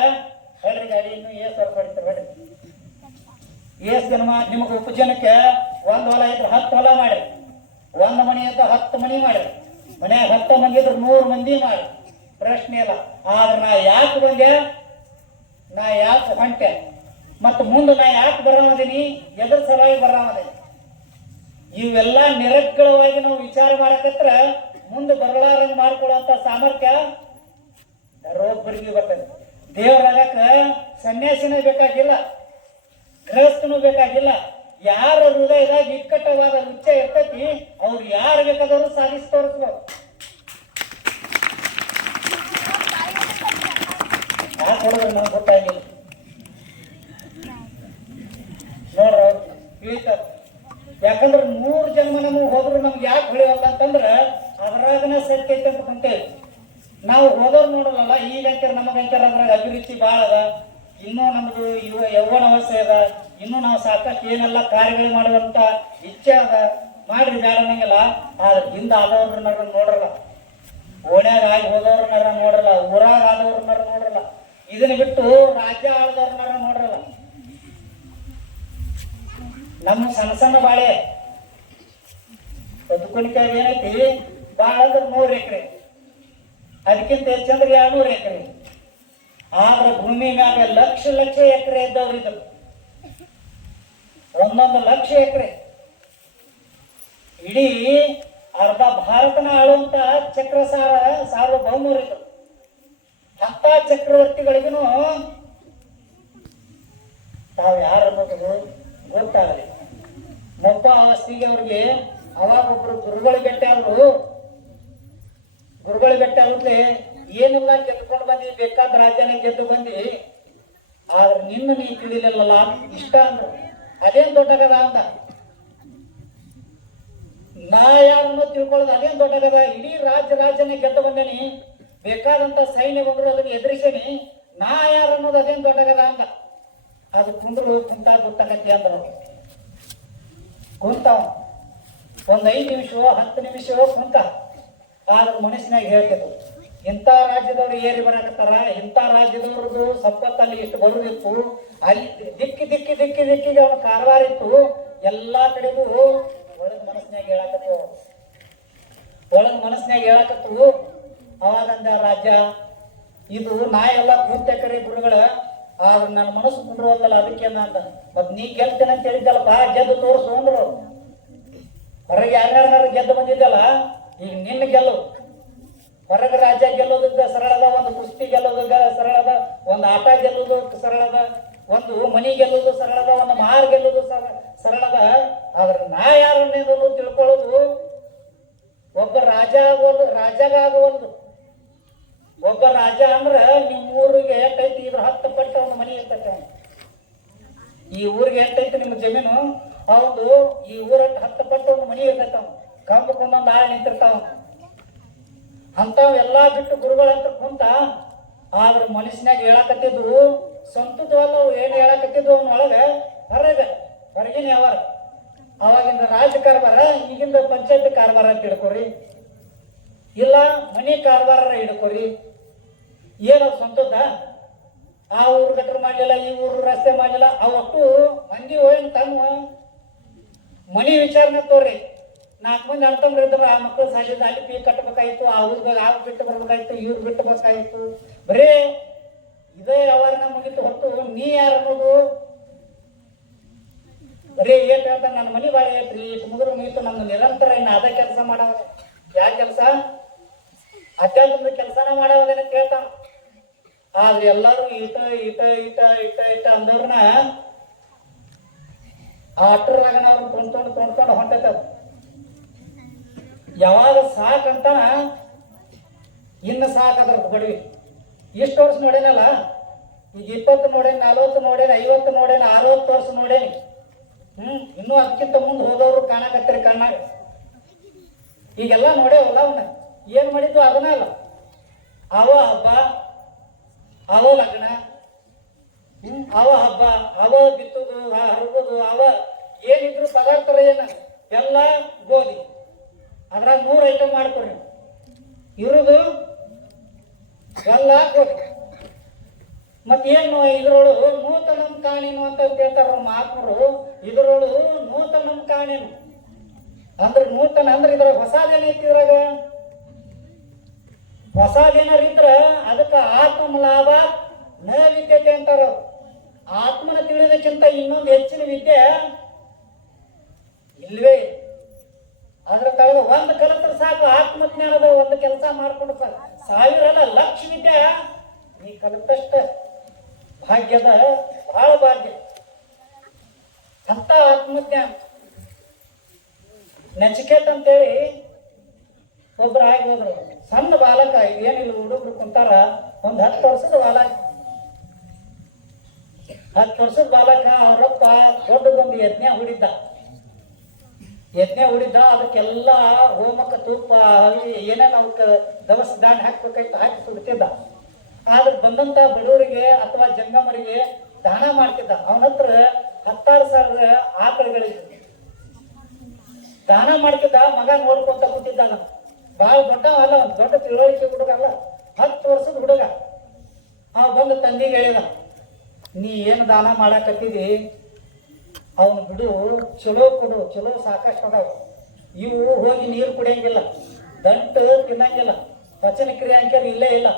Speaker 1: ಹೇಳ್ರಿ ಗಾಡಿ, ಇನ್ನು ಏಸ್ ವರ್ಷ ಹೊಡಿತಾರೆ ಹೇಳ್ರಿ. ಏಸ್ ಜನ್ಮ ನಿಮಗೆ ಉಪಜನಕ್ಕೆ ಒಂದು ಹೊಲ ಇದ್ರೆ ಹತ್ತು ಹೊಲ ಮಾಡಿ ಒಂದು ಮನೆ ಅಂತ ಹತ್ತು ಮನಿ ಮಾಡಿ ಮನ್ಯಾಗ ಹತ್ತು ಮಂದಿ ಇದ್ರೆ ನೂರು ಮಂದಿ ಮಾಡಿ ಪ್ರಶ್ನೆ ಇಲ್ಲ. ಆದ್ರೆ ನಾ ಯಾಕೆ ಬಂದೆ? ನಾ ಯಾಕೆ ಹೊಂಟೆ? ಮತ್ತು ಮುಂದೆ ನಾ ಯಾಕೆ ಬರಾಮದೀನಿ ಎದ್ರ ಸಲುವಾಗಿ ಬರಾಮದೀನಿ ಇವೆಲ್ಲ ನಿರಗ್ಗಳವಾಗಿ ನಾವು ವಿಚಾರ ಮಾಡಕತ್ರ ಮುಂದೆ ಬರಲಾರಂಗೆ ಮಾಡ್ಕೊಳ್ಳುವಂತ ಸಾಮರ್ಥ್ಯ ಯಾರೊಬ್ಬರಿಗೆ ಗೊತ್ತದೆ. ದೇವರಾಗಕ್ಕ ಸನ್ಯಾಸಿನೇ ಬೇಕಾಗಿಲ್ಲ ಗೃಹಸ್ಥನೂ ಬೇಕಾಗಿಲ್ಲ. ಯಾರ ಹೃದಯದಾಗ ಇಕ್ಕಟ್ಟವಾದ ಉಚ್ಚ ಇರ್ತೈತಿ, ಅವ್ರು ಯಾರು ಬೇಕಾದವರು ಸಾಧಿಸಿ ತೋರಿಸ್ಬೋದು. ಯಾಕೆ ನಮ್ಗೆ ಗೊತ್ತಾಗಿಲ್ಲ. ಯಾಕಂದ್ರೆ ಮೂರು ಜನ್ಮ ನಮಗೆ ಹೋದ್ರು ನಮ್ಗೆ ಯಾಕೆ ಹೊಳಿವಲ್ಲ ಅಂತಂದ್ರೆ ಅದ್ರಾಗನ ಸತ್ಯ ಅಂತ ಕುಂತೇವೆ. ನಾವು ಹೋದವ್ರು ನೋಡಲ್ಲ ಈಗಂಕರ ನಮಗಂಕರ ಅದ್ರಾಗ ಅಭಿರುಚಿ ಭಾಳ ಅದ. ಇನ್ನೂ ನಮ್ದು ಯುವ ಯೌವನ ಅವಸ್ಥೆ ಅದ. ಇನ್ನೂ ನಾವು ಸಾಕಷ್ಟು ಏನೆಲ್ಲ ಕಾರ್ಯಗಳು ಮಾಡುವಂತ ಇಚ್ಛೆ ಅದ. ಮಾಡ್ರಿ ಬೇಡ ಅನ್ನಂಗಿಲ್ಲ. ಆದ್ರೆ ಹಿಂದ ಆದವ್ರನ್ನ ನೋಡ್ರಲ್ಲ. ಓಣ್ಯಾಗ ಆಗಿ ಹೋದವ್ರನ್ನ ನೋಡ್ರಲ್ಲ. ಊರಾಗ ಆದವ್ರನ್ನಾರ ನೋಡ್ರಲ್ಲ. ಇದನ್ನ ಬಿಟ್ಟು ರಾಜ್ಯ ಆಳದವ್ರನ್ನ ನೋಡ್ರಲ್ಲ. ನಮ್ಮ ಸಣ್ಣ ಸಣ್ಣ ಬಾಳೆ. ಬದುಕುಣಿಕಾಯಿ ಏನೈತಿ? ಬಾಳ ಅಂದ್ರೆ ನೂರು ಎಕರೆ. ಅದಕ್ಕಿಂತ ಹೆಚ್ಚಂದ್ರೆ ಎರಡ್ನೂರು ಎಕರೆ. ಆದ್ರೆ ಭೂಮಿ ಮ್ಯಾಗ ಲಕ್ಷ ಲಕ್ಷ ಎಕರೆ ಇದ್ದವ್ರು ಇದ್ರು ಒಂದೊಂದು ಲಕ್ಷ ಎಕರೆ. ಇಡೀ ಅರ್ಧ ಭಾರತನ ಆಳುವಂತ ಚಕ್ರಸಾರ ಸಾರ್ವಭೌಮರು ಇದ್ರು ಅಂತ ಚಕ್ರವರ್ತಿಗಳಿಗೂ ತಾವು ಯಾರು ಅನ್ನೋದು ಗೊತ್ತಾಗಲಿ ಮೊಪ್ಪ ಆಸ್ತಿಗೆ ಅವ್ರಿಗೆ ಅವಾಗ ಒಬ್ರು ಗುರುಗಳು ಬೆಟ್ಟ ಆದ್ರು ಗುರುಗಳು ಬೆಟ್ಟ ಅವ್ರೆ ಏನೆಲ್ಲ ಗೆದ್ದುಕೊಂಡು ಬಂದಿ ಬೇಕಾದ ರಾಜ್ಯನ ಗೆದ್ದು ಬಂದಿ. ಆದ್ರೆ ನಿನ್ನ ನೀ ತಿಳಿಲಿಲ್ಲಲ್ಲ, ಇಷ್ಟ ಅಂದ್ರು. ಅದೇನ್ ದೊಡ್ಡಗದ ಅಂದ? ನಾ ಯಾರನ್ನು ತಿಳ್ಕೊಳ್ಳೋದು ಅದೇನ್ ದೊಡ್ಡಗದ ಇಡೀ ರಾಜ್ಯ ರಾಜ್ಯನ ಗೆದ್ದು ಬಂದೇನಿ. ಬೇಕಾದಂತ ಸೈನ್ಯ ಬಂದ್ರು, ಅದನ್ನ ಎದುರಿಸೇನಿ. ನಾ ಯಾರು ಅನ್ನೋದು ಅದೇನ್ ದೊಡ್ಡಗದ ಅಂದ? ಅದು ಕುಂದ್ರು ಕುಂತ ಗೊತ್ತಾಗತ್ತೆ ಅಂದ್ರು ಕುಂತ ಒಂದ್ ಐದು ನಿಮಿಷವೋ, ಹತ್ತು ನಿಮಿಷವೋ ಕುಂತ ಆದ್ರೆ ಮನಸ್ಸಿನಾಗ ಹೇಳ್ತಿದ್ರು ಇಂಥ ರಾಜ್ಯದವ್ರು ಏರಿ ಬರಾಕತ್ತಾರ? ಇಂಥ ರಾಜ್ಯದವ್ರದ್ದು ಸಂಪತ್ತಲ್ಲಿ ಇಷ್ಟು ಬರುದಿತ್ತು ಅಲ್ಲಿ ದಿಕ್ಕಿ ದಿಕ್ಕಿ ದಿಕ್ಕಿ ದಿಕ್ಕಿಗೆ ಅವನ ಕಾರವಾರ ಇತ್ತು. ಎಲ್ಲಾ ಕಡೆಗೂ ಒಳಗ್ ಮನಸ್ಸಿನಾಗ ಹೇಳಾಕತ್ತು. ಒಳಗ್ ಮನಸ್ಸಿನಾಗ ಹೇಳಾಕತ್ತು. ಅವಾಗಂದ ರಾಜ್ಯ, ಇದು ನಾ ಎಲ್ಲ ಕರೆ ಗುರುಗಳ. ಆದ್ರೆ ನನ್ನ ಮನಸ್ಸು ಕುಂಡ್ರವಲ್ಲಲ್ಲ ಅದಕ್ಕೆ ಅಂತ. ಮತ್ ನೀ ಗೆಲ್ತೇನೆ ಅಂತ ಹೇಳಿದ್ದಲ್ಲಪ್ಪ, ಗೆದ್ದು ತೋರಿಸು ಅಂದ್ರು. ಹೊರಗೆ ಯಾರ್ಯಾರು ಗೆದ್ದು ಬಂದಿದ್ದಲ್ಲ ಈಗ ನಿನ್ನ ಗೆಲ್ಲು. ಹೊರಗ ರಾಜ್ಯ ಗೆಲ್ಲೋದಕ್ಕೆ ಸರಳದ, ಒಂದು ಕುಸ್ತಿ ಗೆಲ್ಲೋದಕ್ಕೆ ಸರಳದ, ಒಂದು ಆಟ ಗೆಲ್ಲೋದು ಸರಳದ, ಒಂದು ಮನಿ ಗೆಲ್ಲೋದು ಸರಳದ, ಒಂದು ಮಾರ್ ಗೆಲ್ಲೋದು ಸರ- ಸರಳದ. ಆದ್ರೆ ನಾ ಯಾರನ್ನೇನು ತಿಳ್ಕೊಳ್ಳೋದು, ಒಬ್ಬ ರಾಜ ಆಗೋದು ರಾಜಾಗ ಒಂದು ಒಬ್ಬ ರಾಜ ಅಂದ್ರೆ ನಿಮ್ಮ ಊರಿಗೆ ಎಷ್ಟೈತಿ ಇದ್ರ ಹತ್ತು ಪಟ್ಟು ಒಂದು ಮನಿ ಇರ್ತೈತೆ ಅವನು ಈ ಊರಿಗೆ ಎಷ್ಟೈತಿ ನಿಮ್ಮ ಜಮೀನು, ಹೌದು, ಈ ಊರಟ್ಟು ಹತ್ತು ಪಟ್ಟು ಒಂದು ಮನಿ ಇರ್ತೈತೆ ಅವ್ನು. ಕಂಬಕ್ಕೊಂದೊಂದು ಆಳ್ ನಿಂತಿರ್ತಾವ. ಎಲ್ಲಾ ಬಿಟ್ಟು ಗುರುಗಳಂತ ಕುಂತ, ಆದ್ರ ಮನಸ್ಸಿನಾಗ ಹೇಳಕತ್ತಿದ್ದು ಸ್ವಂತದವಲ್ಲ ಏನು ಹೇಳಕತ್ತಿದ್ವು ಅವನ ಒಳಗೆ? ಹೊರಗೆ, ಹೊರಗಿನ ಯಾವ ಅವಾಗಿಂದ ರಾಜ ಕಾರ್ಬಾರ ಈಗಿಂದ ಪಂಚಾಯತ್ ಕಾರ್ಬಾರ ಅಂತ ಹಿಡ್ಕೊರಿ. ಇಲ್ಲ, ಮನಿ ಕಾರ್ಬಾರ ಹಿಡ್ಕೊರಿ. ಏನೋ ಸ್ವಂತದ ಆ ಊರು ಗಟ್ರ ಮಾಡಲಿಲ್ಲ, ಈ ಊರು ರಸ್ತೆ ಮಾಡಲಿಲ್ಲ, ಅವತ್ತು ಮಂದಿ ಹೋಯ್ ತಮ್ಮ ಮನಿ ವಿಚಾರನ ತೋರಿ ನಾಲ್ಕು ಮಂದಿ ಅರ್ಥ ಇದ್ರು ಆ ಮಕ್ಕಳು ಸಾಲಿದ ಅಲ್ಲಿ ಪೀ ಕಟ್ಟಬೇಕಾಯ್ತು, ಆ ಊರಿಗೆ ಆ ಬಿಟ್ಟು ಬರ್ಬೇಕಾಯ್ತು, ಇವ್ರು ಬಿಟ್ಟು ಬರ್ಬೇಕಾಯ್ತು. ಬರೀ ಇದೇ ವ್ಯವಹಾರನ ಮುಗಿತು. ಹೊತ್ತು ನೀ ಯಾರು ಅನ್ನೋದು? ಬರೀ ಏಟ್ ಹೇಳ್ತಾನೆ, ನನ್ನ ಮನೆ ಬಾಳೆ ಐತ್ರಿ ಇಟ್ಟು ಮುಗಿದ್ರು ಮುಗಿತು. ನಮ್ಮ ನಿರಂತರ ಇನ್ನು ಅದೇ ಕೆಲಸ ಮಾಡವ ಯಾವ ಕೆಲಸ? ಅತ್ಯಂತ ಕೆಲಸನ ಮಾಡವದೇನ ಕೇಳ್ತಾನ ಆದ್ರೆ ಎಲ್ಲರೂ ಈಟ ಈಟ ಈಟ ಇಟ ಇಟ ಅಂದವ್ರನ್ನ ಆ ಅಟ್ರದಾಗ ಅವ್ರನ್ನ ತೊಂದ್ಕೊಂಡು ತೊಂದ್ಕೊಂಡು ಹೊಂಟೈತದ ಯಾವಾಗ ಸಾಕಂತಾನ ಇನ್ನು ಸಾಕದ್ರ ಬಡವಿ. ಇಷ್ಟು ವರ್ಷ ನೋಡೇನಲ್ಲ, ಈಗ ಇಪ್ಪತ್ತು ನೋಡೇನಿ, ನಲ್ವತ್ತು ನೋಡೇನಿ, ಐವತ್ತು ನೋಡೇನಿ, ಅರವತ್ತು ವರ್ಷ ನೋಡೇನಿ. ಹ್ಮ್, ಇನ್ನೂ ಅದಕ್ಕಿಂತ ಮುಂದೆ ಹೋದವರು ಕಾಣಕತ್ತೀರಿ ಕಣ್ಣಾಗ. ಈಗೆಲ್ಲ ನೋಡೇವಲ್ಲ ಅವನ್ನ ಏನ್ ಮಾಡಿದ್ದು ಅದನ್ನ ಅಲ್ಲ. ಅವ ಹಬ್ಬ, ಅವ ಲಗ್ನ ಅವ ಹಬ್ಬ, ಅವ ಬಿತ್ತುದು ಹರಗುದು ಅವ ಏನಿದ್ರು ಪದಾರ್ಥ ಏನ ಎಲ್ಲ ಗೋಧಿ. ಅದ್ರಾಗ ನೂರು ಐಟಮ್ ಮಾಡ್ಕೊಡ್ರಿ. ಇರುದು ಎಲ್ಲ ಗೋಧಿ ಮತ್ತೇನು ಇದ್ರೊಳಗೆ ನೂತನಂ ಕಾಣಿನು ಅಂತ ಹೇಳ್ತಾರ ಮಾತ್ರ ಇದ್ರೊಳಗೆ ನೂತನಂ ಕಾಣಿನು. ಅಂದ್ರೆ ನೂತನ ಅಂದ್ರೆ ಇದ್ರ ಹೊಸದೇನೈತಿ ಇದ್ರಾಗ? ಹೊಸದೇನಾರ ಇದ್ರ ಅದಕ್ಕೆ ಆತ್ಮ ಲಾಭ ನ ವಿದ್ಯತೆ ಅಂತಾರ ಆತ್ಮನ ತಿಳಿದಕ್ಕಿಂತ ಇನ್ನೊಂದು ಹೆಚ್ಚಿನ ವಿದ್ಯೆ ಇಲ್ವೇ. ಅದ್ರ ತಳಗ ಒಂದು ಕಲಿತ್ರ ಸಾಕು, ಆತ್ಮಜ್ಞಾನದ ಒಂದು ಕೆಲಸ ಮಾಡ್ಕೊಂಡು ಸಾವಿರ ಅಲ್ಲ ಲಕ್ಷ ವಿದ್ಯೆ. ನೀ ಕಲಿತಷ್ಟ ಭಾಗ್ಯದ ಬಹಳ ಭಾಗ್ಯ. ಅಂತ ಆತ್ಮಜ್ಞಾನ. ನಚಿಕೇತ್ ಅಂತೇಳಿ ಒಬ್ರು ಆಗಿ ಹೋದ್ರು. ಸಣ್ಣ ಬಾಲಕ, ಏನಿಲ್ಲ, ಹುಡುಗರು ಕುಂತಾರ. ಒಂದು ಹತ್ತು ವರ್ಷದ ಬಾಲಕ. ಹತ್ತು ವರ್ಷದ ಬಾಲಕ ಅವರಪ್ಪ ದೊಡ್ಡದೊಂದು ಯಜ್ಞ ಹುಡಿದ್ದ. ಯಜ್ಞ ಉಳಿದ ಅದಕ್ಕೆಲ್ಲ ಹೋಮಕ ತೂಪ ಏನೇನು ಅವಕ್ಕೆ ದವಸ ದಾಂಡ್ ಹಾಕ್ಬೇಕಾಯ್ತು ಹಾಕಿ ಸುಡ್ತಿದ್ದ ಆದ್ರೆ ಬಂದಂತ ಬಡವರಿಗೆ ಅಥವಾ ಜಂಗಮರಿಗೆ ದಾನ ಮಾಡ್ತಿದ್ದ. ಅವನ ಹತ್ರ ಹತ್ತಾರು ಸಾವಿರ ಆಕಳುಗಳಿದ್ವು. ದಾನ ಮಾಡ್ತಿದ್ದ, ಮಗ ನೋಡ್ಕೊಂತ ಕೂತಿದ್ದ ನಾನು ಭಾಳ ದೊಡ್ಡ ಅಲ್ಲ ದೊಡ್ಡ ತಿಳುವಳಿಕೆ ಹುಡುಗ ಅಲ್ಲ. ಹತ್ತು ವರ್ಷದ ಹುಡುಗ. ಅವ ಬಂದು ತಂದಿಗೆ ಹೇಳಿದ, ನೀ ಏನು ದಾನ ಮಾಡಾಕತ್ತಿದಿ? ಅವನು ಬಿಡು, ಚಲೋ ಕೊಡು, ಚಲೋ ಸಾಕಷ್ಟು ಅದಾವ. ಇವು ಹೋಗಿ ನೀರು ಕುಡಿಯಂಗಿಲ್ಲ ದಂಟು ತಿನ್ನಂಗಿಲ್ಲ, ಪಚನ ಕ್ರಿಯೆ ಇಲ್ಲೇ ಇಲ್ಲ.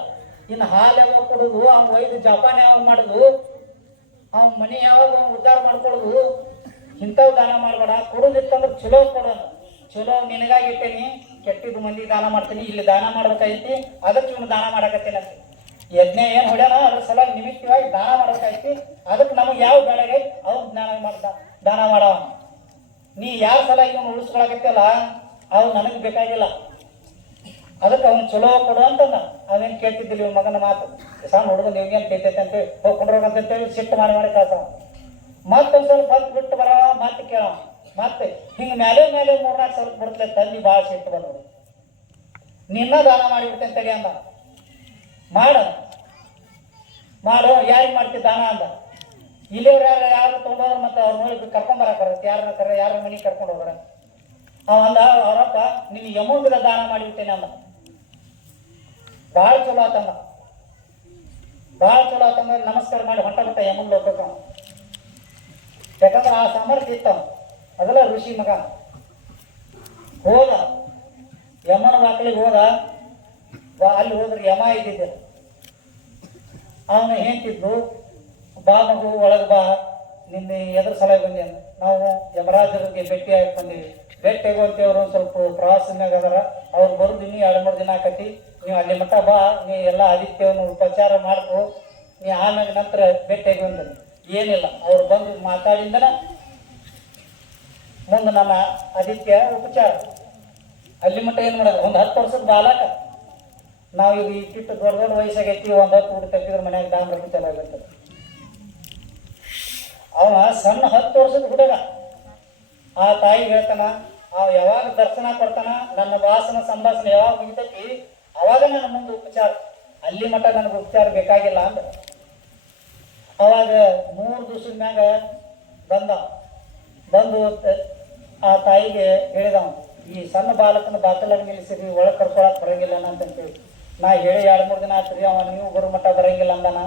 Speaker 1: ಇನ್ನು ಹಾಲು ಯಾವಾಗ ಕೊಡೋದು? ಅವ್ನು ಒಯ್ದು ಜಪಾನ್ ಯಾವಾಗ ಮಾಡೋದು? ಅವ್ನ ಮನೆ ಯಾವಾಗ ಅವ್ನು ಉದ್ಧಾರ ಮಾಡ್ಕೊಳ್ಳೋದು? ಇಂಥವು ದಾನ ಮಾಡಬೇಡ. ಕೊಡೋದಿತ್ತಂದ್ರೆ ಚಲೋ ಕೊಡೋಣ ಚಲೋ ನಿನಗಾಗಿ ಇಟ್ಟೇನಿ ಕೆಟ್ಟಿದ್ದು ಮಂದಿ ದಾನ ಮಾಡ್ತೀನಿ, ಇಲ್ಲಿ ದಾನ ಮಾಡ್ಬೇಕಾಯ್ತಿ ಅದಕ್ಕೆ ಇವನು ದಾನ ಮಾಡಕತ್ತೀನಿ ಅಂತ. ಯಜ್ಞ ಏನು ಹೊಡ್ಯಾನ ಅದ್ರ ಸಲುವಾಗಿ ನಿಮಿತ್ತವಾಗಿ ದಾನ ಮಾಡ್ಬೇಕಾಯ್ತಿ ಅದಕ್ಕೆ ನಮಗೆ ಯಾವ ಬೆಳೆಗೆ ಅವ್ರು ಜ್ಞಾನ ಮಾಡ್ದ, ದಾನ ಮಾಡವ. ನೀ ಯಾವ ಸಲ ಇವನು ಉಳಿಸ್ಕೊಳಕತ್ತಲ್ಲ ಅವು ನನಗೆ ಬೇಕಾಗಿಲ್ಲ. ಅದಕ್ಕೆ ಅವ್ನು ಚಲೋ ಕೊಡು ಅಂತಂದ. ಅವೇನು ಕೇಳ್ತಿದ್ದಿಲ್ಲ ಇವ್ ಮಗನ ಮಾತು. ಸಣ್ಣ ಹುಡುಗ ನಿವ್ಗೇನು ಕೇಳ್ತೈತೆ ಅಂತೇಳಿ ಹೋಗಿ ಕೊಂಡ್ರೋಗಂತೇಳಿ ಸಿಟ್ಟು ಮಾಡಿ ಮಾಡಿ ಕಳ್ಸವ. ಮತ್ತೊಂದು ಸ್ವಲ್ಪ ಹೊತ್ತು ಬಿಟ್ಟು ಬರ ಮತ್ತೆ ಕೇಳವ ಮತ್ತೆ ಹಿಂಗೆ ಮೇಲೆ ಮೇಲೆ ಮೂರ್ನಾಲ್ಕು ಸ್ವಲ್ಪ ಬಿಡ್ತಲೆ ತಂದಿ ಭಾಳ ಸಿಟ್ಟು ಬಂದವು ನಿನ್ನ ದಾನ ಮಾಡಿಬಿಡ್ತೇನೆ ತಡಿ ಅಂದ. ಮಾಡ. ಮಾಡು, ಯಾರಿಗೆ ಮಾಡ್ತೀವಿ ದಾನ ಅಂದ. ಇಲ್ಲಿಯವ್ರು ಯಾರು ಯಾರು ತೊಗೊಂಡವ್ರು ಮತ್ತೆ ಅವ್ರ ನೋಡಿ ಕರ್ಕೊಂಬರಕ್ಕೆ ಬರುತ್ತೆ. ಯಾರನ್ನ ಕರೆ ಯಾರ ಮನೆಗೆ ಕರ್ಕೊಂಡು ಹೋಗ್ರ. ಅವ ಅಂದ, ಅವರಪ್ಪ ನಿನ್ನ ಯಮುಂಗದ ದಾನ ಮಾಡಿಬಿಟ್ಟೇನೆ ಅಂದ. ಭಾಳ ಚಲೋ ಆತಂದ ಭಾಳ ಚಲೋ ಆತಮ್ಮ ನಮಸ್ಕಾರ ಮಾಡಿ ಹೊಂಟ ಬಿಟ್ಟ ಲೋಕಕ್ಕೆ ಯಾಕಂದ್ರೆ ಆ ಸಾಮರ್ಥ್ಯ ಇತ್ತ ಅದೆಲ್ಲ ಋಷಿ ಮಗ. ಹೋದ. ಯಮನ ಮಕ್ಕಳಿಗೆ ಹೋದ. ಅಲ್ಲಿ ಹೋದ್ರೆ ಯಮ ಇದ್ದಿದ್ದ ಅವನು ಹೇಳ್ತಿದ್ದು ಬಾ ಮಗು, ಒಳಗೆ ಬಾ. ನಿನ್ನೆ ಎದ್ರ ಸಲ ಬಂದೆ. ನಾವು ಯಮರಾಜರಿಗೆ ಭೇಟಿ ಆಗಿ ಬಂದೀವಿ. ಭೇಟಿ ಆಗುವಂತೆಯವರು ಸ್ವಲ್ಪ ಪ್ರವಾಸನಾಗ ಅದಾರ. ಅವ್ರು ಬರೋದು ಇನ್ನೂ ಎರಡು ಮೂರು ದಿನ ಆಕತಿ. ನೀವು ಅಲ್ಲಿ ಮಟ್ಟ ಬಾ, ನೀ ಎಲ್ಲ ಆದಿತ್ಯವನ್ನು ಉಪಚಾರ ಮಾಡ್ಕೊ. ನೀ ಆಮೇಲೆ ನಂತರ ಭೇಟಿ ಆಗಿ ಬಂದ. ಏನಿಲ್ಲ, ಅವ್ರು ಬಂದು ಮಾತಾಡಿಂದನ ಮುಂದೆ ನನ್ನ ಆದಿತ್ಯ ಉಪಚಾರ. ಅಲ್ಲಿ ಮಟ್ಟ ಏನು ಮಾಡೋದು? ಒಂದು ಹತ್ತು ವರ್ಷದ ಬಾಲಕ. ನಾವು ಈಗ ಇಟ್ಟಿಟ್ಟು ದೊಡ್ಡ ದೊಡ್ಡ ವಯಸ್ಸಾಗೈತಿ ಒಂದು ಹತ್ತು ಊಟ ತೆಗೆದ್ರೆ ಮನ್ಯಾಗ ದಾಮ್ರ ರೊಟ್ಟಿ ಚೆನ್ನಾಗಿರ್ತದೆ ಅವ ಸಣ್ಣ ಹತ್ತು ವರ್ಷದ ಹುಡುಗ. ಆ ತಾಯಿ ಹೇಳ್ತಾನ, ಅವ ಯಾವಾಗ ದರ್ಶನ ಕೊಡ್ತಾನ, ನನ್ನ ಭಾಷಣ ಸಂಭಾಷಣೆ ಯಾವಾಗ ಮುಗಿತೈತಿ, ಅವಾಗ ನನ್ನ ಮುಂದೆ ಉಪಚಾರ, ಅಲ್ಲಿ ಮಟ್ಟ ನನಗೆ ಉಪಚಾರ ಬೇಕಾಗಿಲ್ಲ ಅಂದ್ರೆ ಅವಾಗ ಮೂರು ದಿವಸದ ಮ್ಯಾಗ ಬಂದ, ಬಂದು ಆ ತಾಯಿಗೆ ಹೇಳಿದವ ಈ ಸಣ್ಣ ಬಾಲಕನ ಬಾಕಲಾಗಿ ನಿಲ್ಲಿಸಿರಿ, ಒಳಗೆ ಕರ್ಕೊಳಕ್ ಬರಂಗಿಲ್ಲ ಅಂತಂತೇಳಿ ನಾ ಹೇಳಿ ಎರಡು ಮೂರು ದಿನ ಆತ್ರಿ ಅವ ನೀವು ಬರೋ ಮಟ್ಟ ಬರಂಗಿಲ್ಲ ಅಂದಾನ